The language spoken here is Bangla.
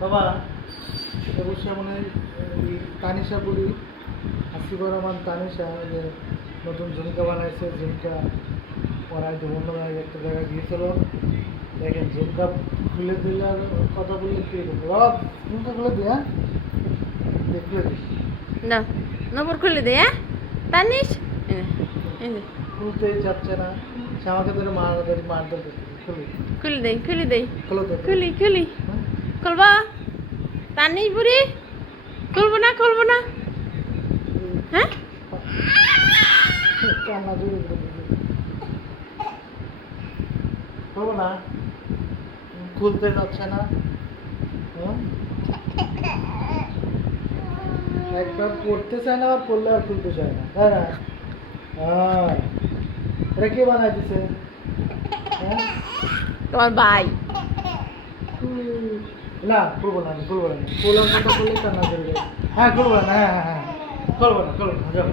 বাবা অবশ্যই মনে হয় তানিশা বলি আসিফুর রহমান তানিশা যে নতুন ঝুমকা বানাইছে ঝুমকা বানাইতে অন্য একটা জায়গায় গিয়েছিল দেখেন ঝুমকা খুলে দিলে আর কথা বললে কি বাবা ঝুমকা খুলে দিই হ্যাঁ খুলে দিই না নবর খুলে দে হ্যাঁ তানিশ খুলতেই যাচ্ছে না সে আমাকে ধরে মারধর খুলি খুলে দে খুলো তো খুলি হ্যাঁ? খুলবা তানিশ বুড়ি খুলবো না হ্যাঁ কান্না জোরে করে দিল। খুলবো না খুলতে যাচ্ছে না হ্যাঁ? একবার পড়তে চায় না আর পড়লে আর খুলতে চায় না তাই না হ্যাঁ এটা কে বানাই দিছে হ্যাঁ তোমার ভাই না খুলবো না খোলার মতো করলে কান্না করে যাবে হ্যাঁ খুলবো না হ্যাঁ খুলবো না যাও